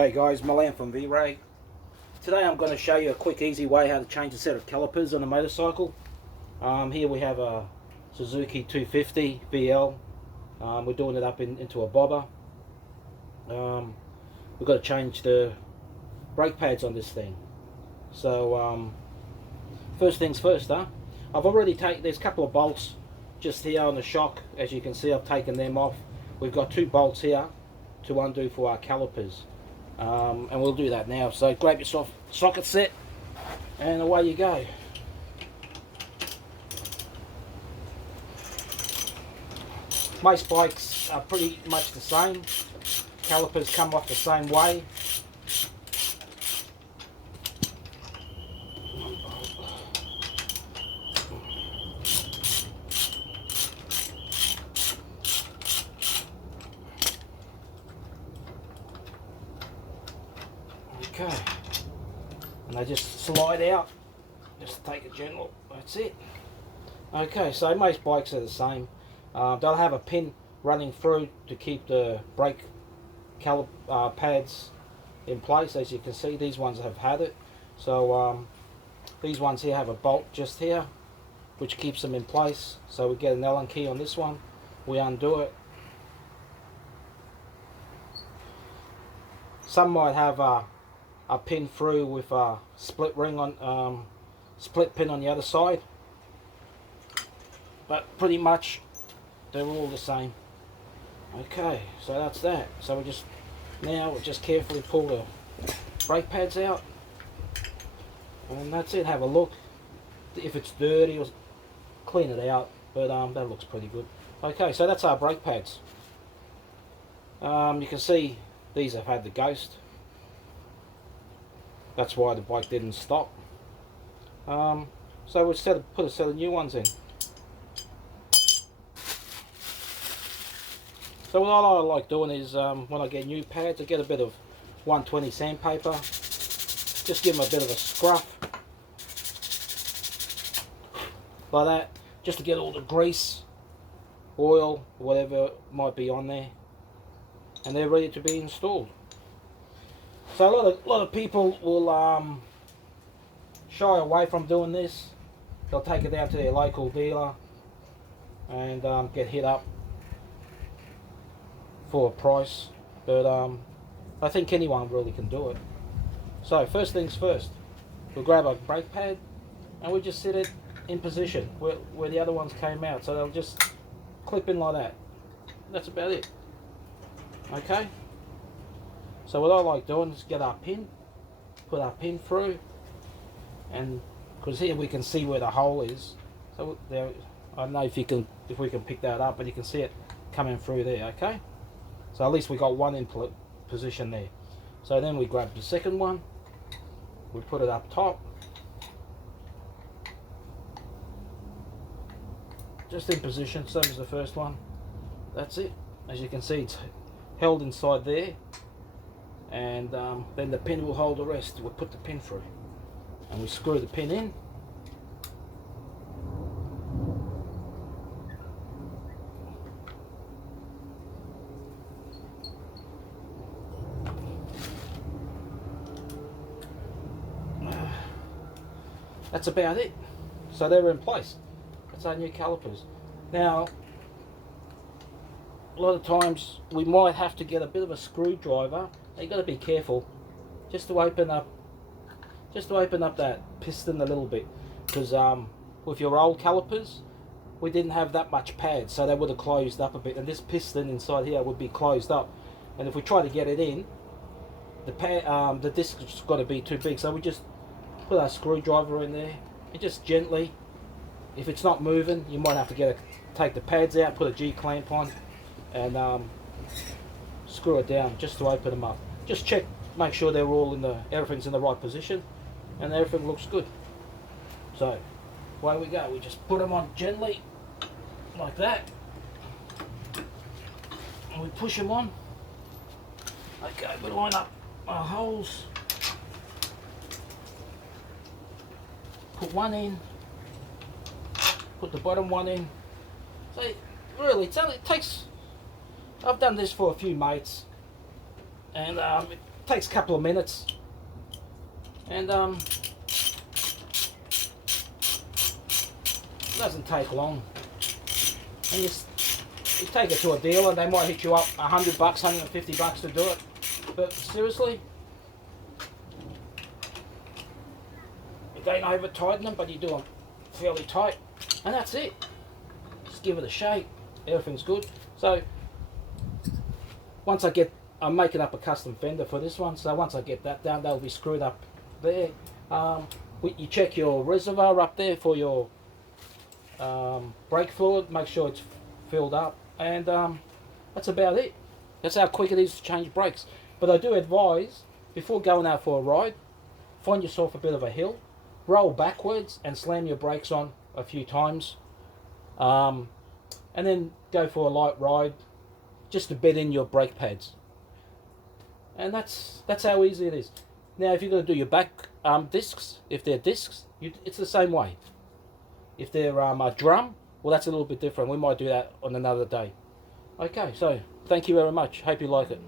Hey guys, Milan from V-Ray. Today I'm going to show you a quick easy way how to change a set of calipers on a motorcycle. Here we have a Suzuki 250 VL. We're doing it up into a bobber. We've got to change the brake pads on this thing. So first things first, I've already taken, there's a couple of bolts just here on the shock. As you can see, I've taken them off. We've got 2 bolts here to undo for our calipers. And we'll do that now. So grab your socket set and away you go. Most bikes are pretty much the same. Calipers come off the same way. Okay, and they just slide out. Just take it gentle. That's it. Okay, so most bikes are the same. They'll have a pin running through to keep the brake pads in place. As you can see, these ones have had it. So these ones here have a bolt just here, which keeps them in place. So we get an Allen key on this one. We undo it. Some might have a pin through with a split ring on, split pin on the other side, but pretty much they're all the same. Okay, so that's that. So we'll just carefully pull the brake pads out, and that's it. Have a look. If it's dirty, or clean it out. But that looks pretty good. Okay, so that's our brake pads. You can see these have had the ghost. That's why the bike didn't stop. So we'll put a set of new ones in. So what I like doing is when I get new pads, I get a bit of 120 sandpaper. Just give them a bit of a scruff. Like that. Just to get all the grease, oil, whatever might be on there. And they're ready to be installed. So a lot of people will shy away from doing this. They'll take it down to their local dealer and get hit up for a price. But I think anyone really can do it. So first things first, we'll grab a brake pad and we just sit it in position where the other ones came out. So they'll just clip in like that. That's about it. Okay. So what I like doing is get our pin, put our pin through, and because here we can see where the hole is. So there, I don't know if we can pick that up, but you can see it coming through there. Okay. So at least we got one in position there. So then we grab the second one, we put it up top, just in position, same as the first one. That's it. As you can see, it's held inside there. And then the pin will hold the rest. We'll put the pin through and we screw the pin in. That's about it. So they're in place. That's our new calipers. Now a lot of times we might have to get a bit of a screwdriver. You got to be careful, just to open up that piston a little bit, because with your old calipers, we didn't have that much pad, so they would have closed up a bit, and this piston inside here would be closed up, and if we try to get it in, the disc is got to be too big. So we just put our screwdriver in there, and just gently, if it's not moving, you might have to take the pads out, put a G clamp on, and screw it down just to open them up. Just check, make sure they're all everything's in the right position, and everything looks good. So away we go. We just put them on gently, like that, and we push them on. Okay, we line up our holes. Put one in. Put the bottom one in. So really, it takes. I've done this for a few mates, and it takes a couple of minutes, and doesn't take long. And you take it to a dealer, they might hit you up $100, $150 to do it. But seriously, you don't over tighten them, but you do them fairly tight, and that's it. Just give it a shake. Everything's good. So once I'm making up a custom fender for this one. So once I get that done, they'll be screwed up there. You check your reservoir up there for your brake fluid. Make sure it's filled up, and that's about it. That's how quick it is to change brakes. But I do advise, before going out for a ride, find yourself a bit of a hill, roll backwards and slam your brakes on a few times, and then go for a light ride just to bed in your brake pads. And that's how easy it is. Now if you're going to do your back discs, if they're discs, it's the same way. If they're a drum, well, that's a little bit different. We might do that on another day. Okay, so thank you very much. Hope you like it.